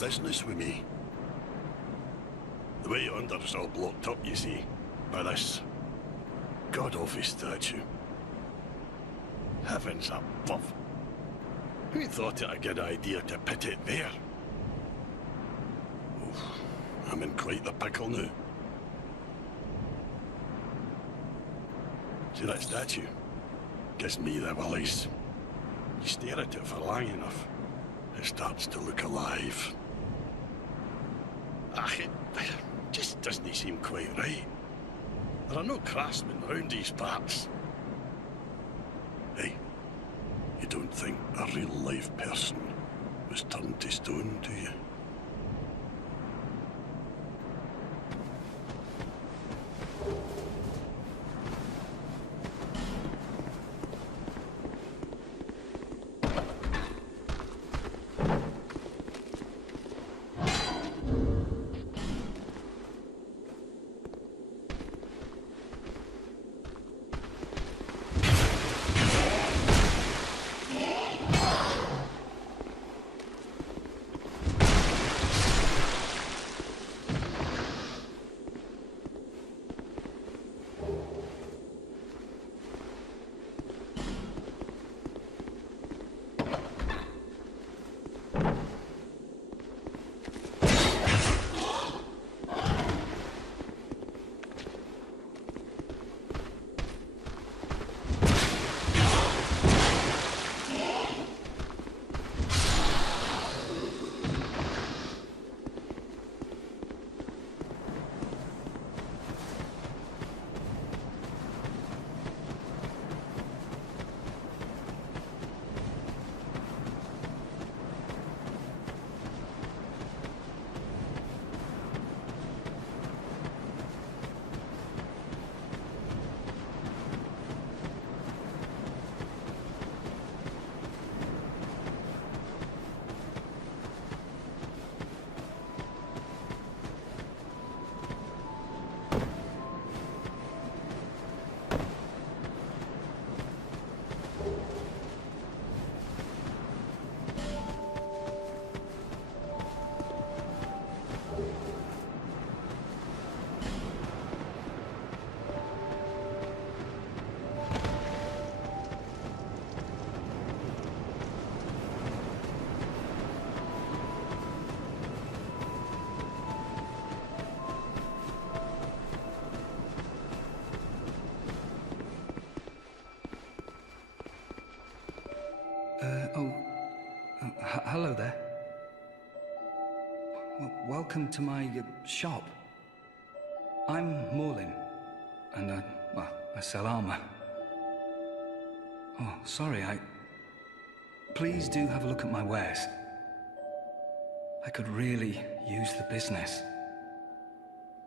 business with me. The way under's all blocked up, you see, by this god-awful statue. Heavens above. Who thought it a good idea to put it there? Oof, I'm in quite the pickle now. See that statue? Gives me the willies. You stare at it for long enough, it starts to look alive. It just doesn't seem quite right. There are no craftsmen round these parts. Hey, you don't think a real-life person was turned to stone, do you? Hello there. Welcome to my shop. I'm Morlin, and I sell armor. Oh, sorry, Please do have a look at my wares. I could really use the business.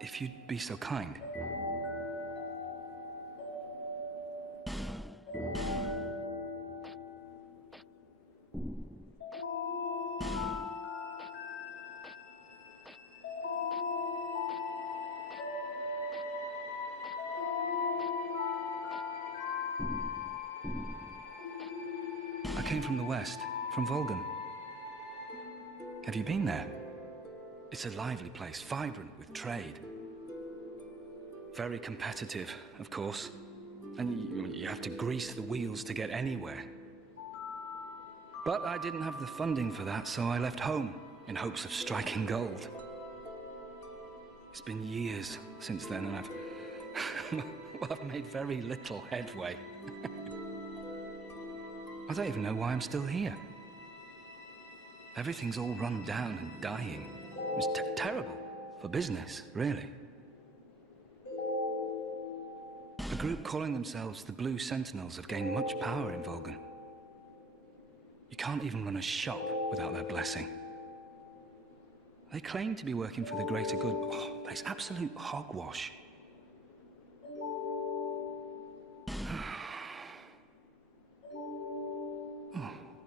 If you'd be so kind. I came from the west, from Volgan. Have you been there? It's a lively place, vibrant with trade. Very competitive, of course. And you have to grease the wheels to get anywhere. But I didn't have the funding for that, so I left home in hopes of striking gold. It's been years since then, and I've made very little headway. I don't even know why I'm still here. Everything's all run down and dying. It's terrible for business, really. A group calling themselves the Blue Sentinels have gained much power in Volgan. You can't even run a shop without their blessing. They claim to be working for the greater good, but it's absolute hogwash.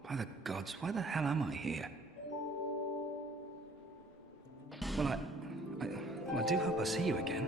By the gods, why the hell am I here? Well, I do hope I see you again.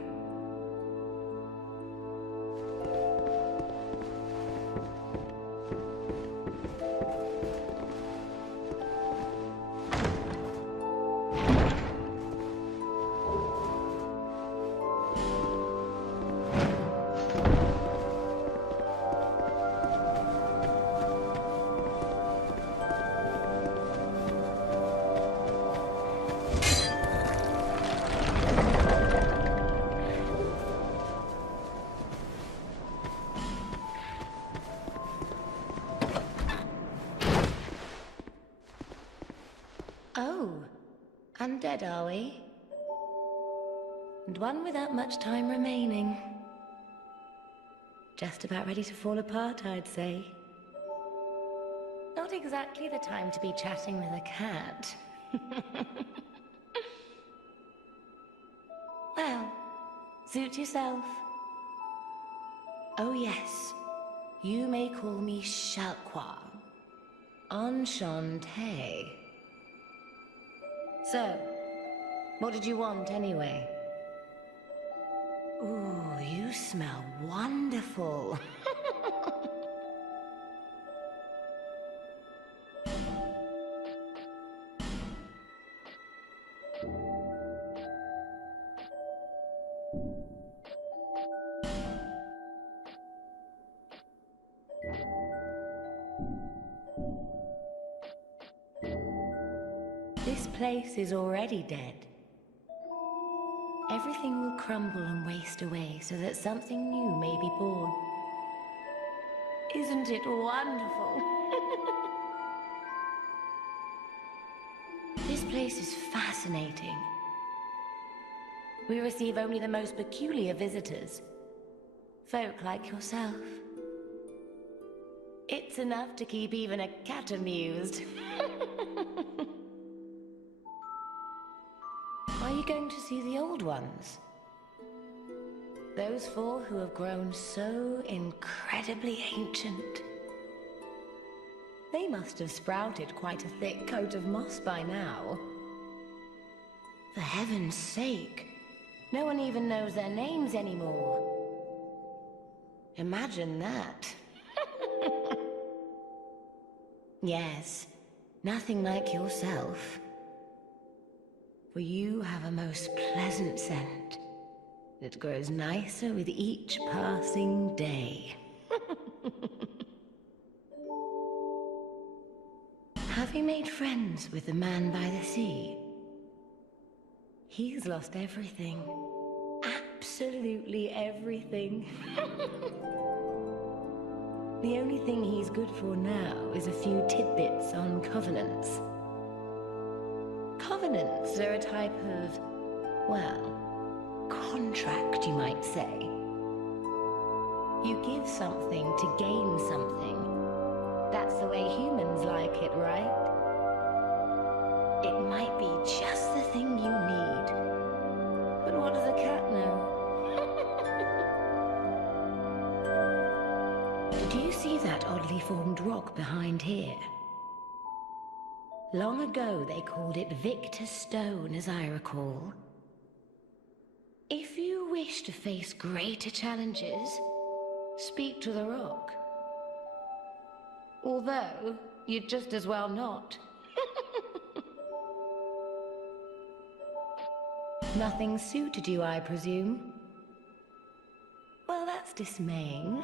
Undead, are we? And one without much time remaining. Just about ready to fall apart, I'd say. Not exactly the time to be chatting with a cat. Well, suit yourself. Oh yes, you may call me Xiao Quan. Enchanté. So, what did you want anyway? Ooh, you smell wonderful. This place is already dead. Everything will crumble and waste away so that something new may be born. Isn't it wonderful? This place is fascinating. We receive only the most peculiar visitors. Folk like yourself. It's enough to keep even a cat amused. Are you going to see the old ones? Those four who have grown so incredibly ancient. They must have sprouted quite a thick coat of moss by now. For heaven's sake, no one even knows their names anymore. Imagine that. Yes, nothing like yourself. For you have a most pleasant scent that grows nicer with each passing day. Have you made friends with the man by the sea? He's lost everything. Absolutely everything. The only thing he's good for now is a few tidbits on covenants. Covenants are a type of, well, contract, you might say. You give something to gain something. That's the way humans like it, right? It might be just the thing you need. But what does a cat know? Did you see that oddly formed rock behind here? Long ago they called it Victor's Stone, as I recall. If you wish to face greater challenges, speak to the rock. Although, you'd just as well not. Nothing suited you, I presume? Well, that's dismaying.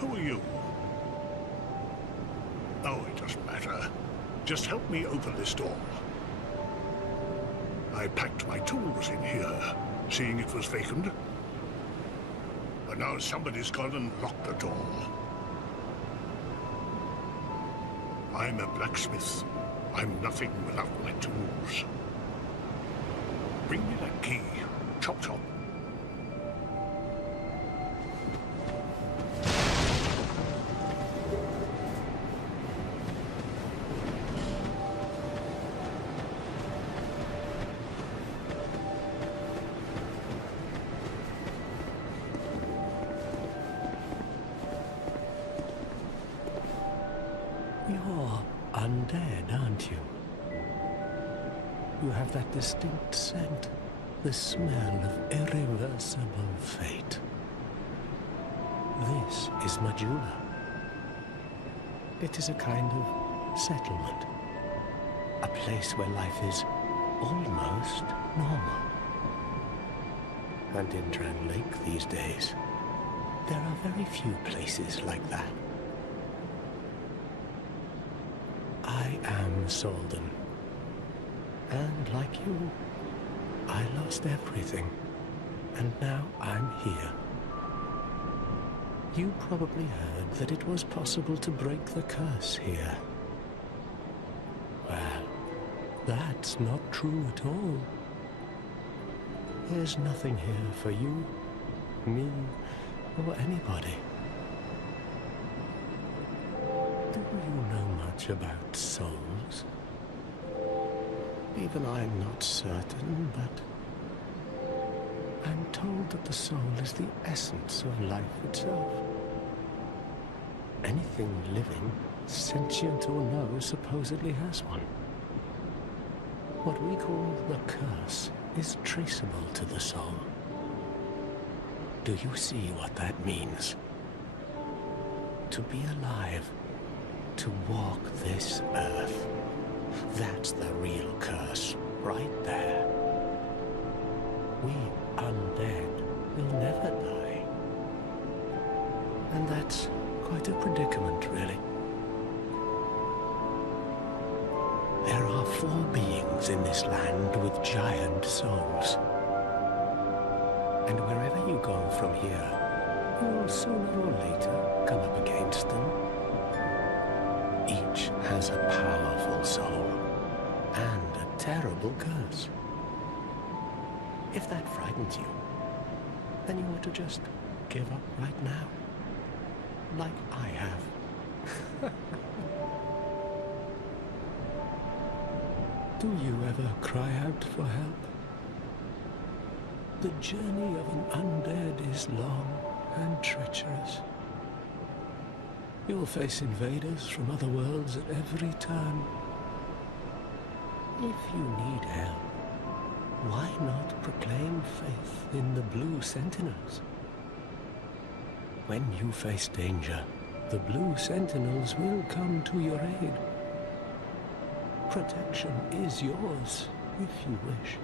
Who are you? Oh, it doesn't matter. Just help me open this door. I packed my tools in here, seeing it was vacant. But now somebody's gone and locked the door. I'm a blacksmith. I'm nothing without my tools. Bring me the key. Chop chop. You're undead, aren't you? You have that distinct scent, the smell of irreversible fate. This is Majula. It is a kind of settlement. A place where life is almost normal. And in Dran Lake these days, there are very few places like that. I am Solden. And like you, I lost everything. And now I'm here. You probably heard that it was possible to break the curse here. Well, that's not true at all. There's nothing here for you, me, or anybody. Do you know much about souls? Even I'm not certain, but I'm told that the soul is the essence of life itself. Anything living, sentient or no, supposedly has one. What we call the curse is traceable to the soul. Do you see what that means? To be alive, to walk this earth. That's the real curse, right there. We undead will never die. And that's quite a predicament, really. There are 4 beings in this land with giant souls. And wherever you go from here, you'll sooner or later come up against them. Each has a powerful soul and a terrible curse. If that frightens you, then you ought to just give up right now, like I have. Do you ever cry out for help? The journey of an undead is long and treacherous. You'll face invaders from other worlds at every turn. If you need help, why not proclaim faith in the Blue Sentinels? When you face danger, the Blue Sentinels will come to your aid. Protection is yours, if you wish.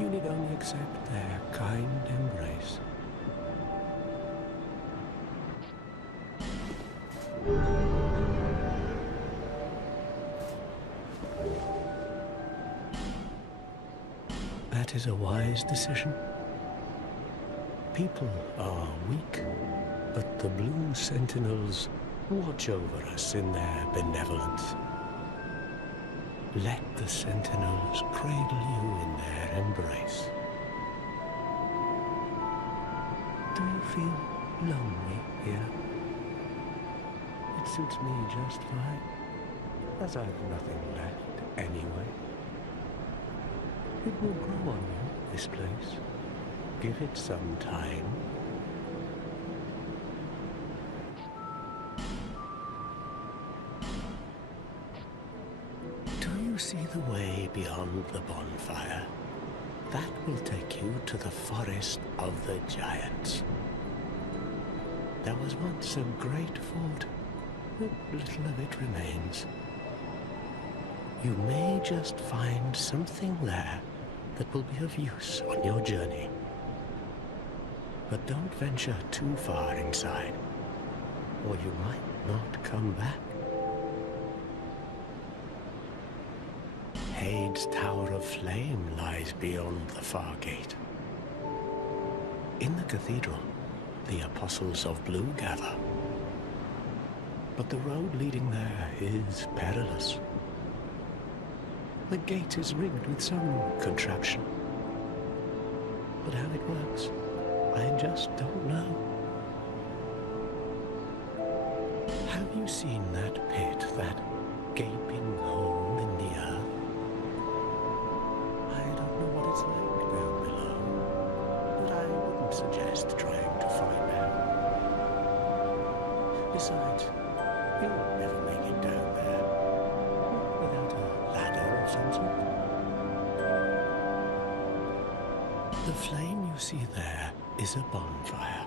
You need only accept their kind embrace. That is a wise decision. People are weak, but the Blue Sentinels watch over us in their benevolence. Let the Sentinels cradle you in their embrace. Do you feel lonely here? It suits me just fine, as I've nothing left anyway. It will grow on you, this place. Give it some time. Do you see the way beyond the bonfire? That will take you to the forest of the giants. There was once a great fort, but little of it remains. You may just find something there that will be of use on your journey. But don't venture too far inside, or you might not come back. Hade's Tower of Flame lies beyond the far gate. In the cathedral, the Apostles of Blue gather. But the road leading there is perilous. The gate is rigged with some contraption. But how it works, I just don't know. Have you seen that pit, that gaping hole in the earth? I don't know what it's like down below, but I wouldn't suggest trying to find out. Besides, you will never make it down there without a ladder of some sort. The flame you see there is a bonfire.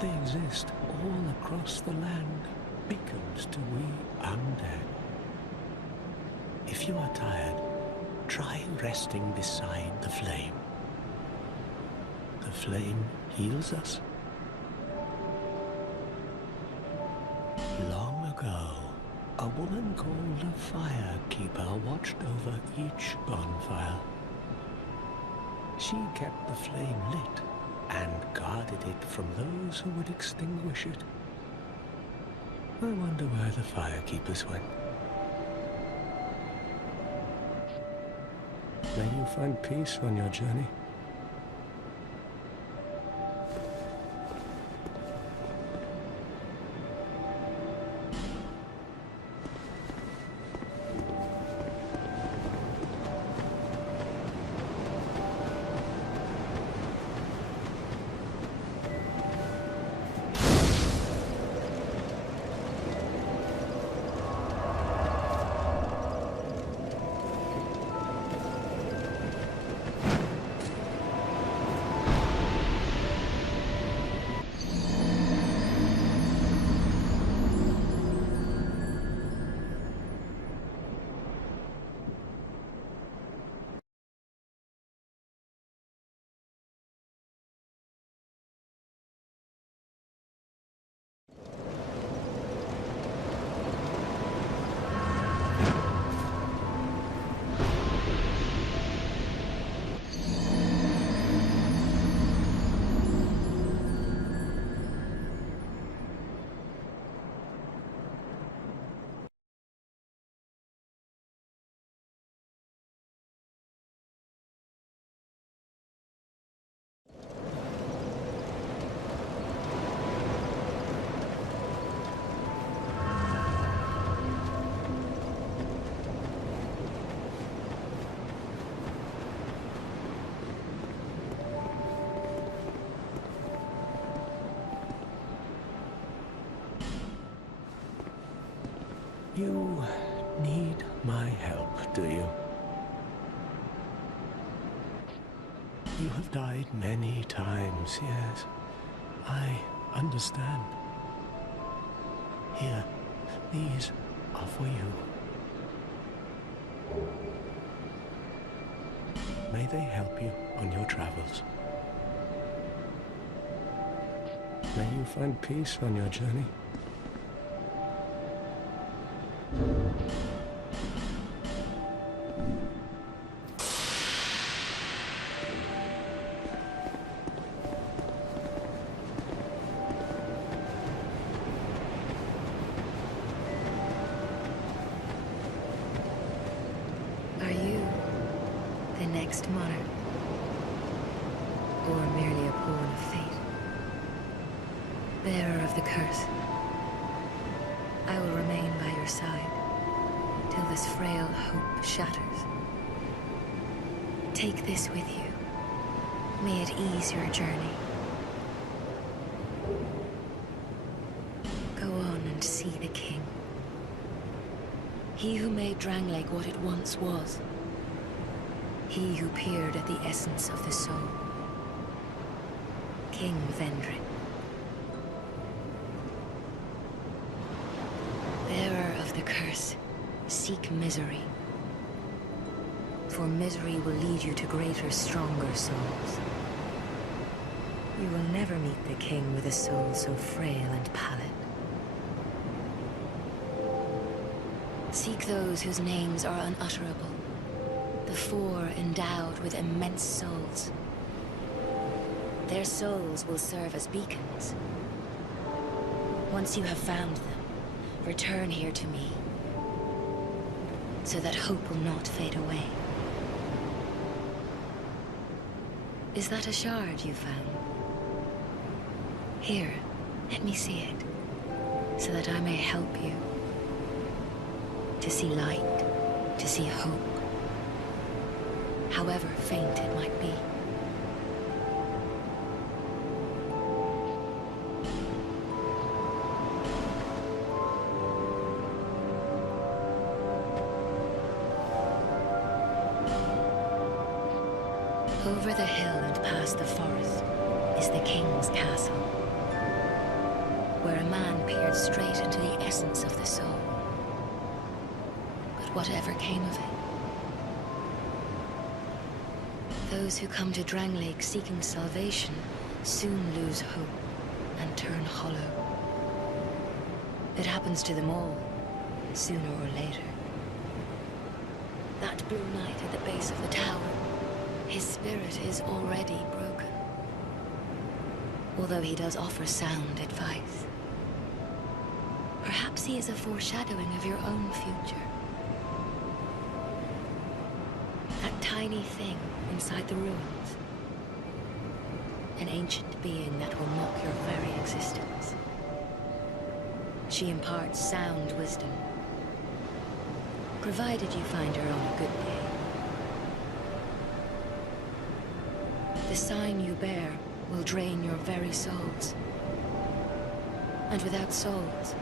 They exist all across the land, beacons to we undead. If you are tired, try resting beside the flame. The flame heals us. Long ago, a woman called a firekeeper watched over each bonfire. She kept the flame lit and guarded it from those who would extinguish it. I wonder where the firekeepers went. May you find peace on your journey. You need my help, do you? You have died many times, yes. I understand. Here, these are for you. May they help you on your travels. May you find peace on your journey. Are you the next monarch? Or merely a pawn of fate? Bearer of the curse, I will remain by your side till this frail hope shatters. Take this with you. May it ease your journey. Go on and see the king. He who made Dranglake what it once was. He who peered at the essence of the soul. King Vendrick. Bearer of the curse, seek misery. For misery will lead you to greater, stronger souls. You will never meet the king with a soul so frail and pallid. Seek those whose names are unutterable. The four endowed with immense souls. Their souls will serve as beacons. Once you have found them, return here to me. so that hope will not fade away. Is that a shard you found? Here, let me see it, so that I may help you. To see light, to see hope, however faint it might be. Over the hill and past the forest is the king's castle, where a man peered straight into the essence of the soul. But whatever came of it, those who come to Drangleic seeking salvation soon lose hope and turn hollow. It happens to them all, sooner or later. That blue knight at the base of the tower, his spirit is already broken. Although he does offer sound advice. Perhaps he is a foreshadowing of your own future. That tiny thing inside the ruins. An ancient being that will mock your very existence. She imparts sound wisdom, provided you find her on a good day. The sign you bear will drain your very souls. And without souls,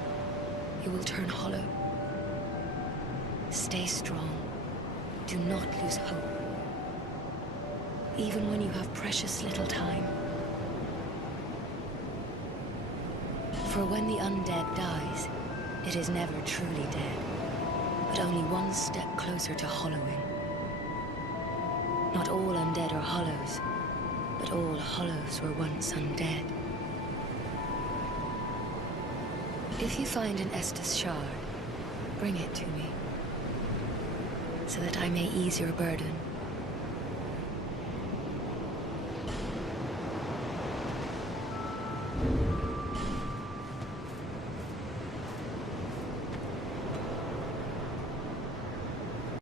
you will turn hollow. Stay strong. Do not lose hope. Even when you have precious little time. For when the undead dies, it is never truly dead, but only one step closer to hollowing. Not all undead are hollows, but all hollows were once undead. If you find an Estus shard, bring it to me, so that I may ease your burden.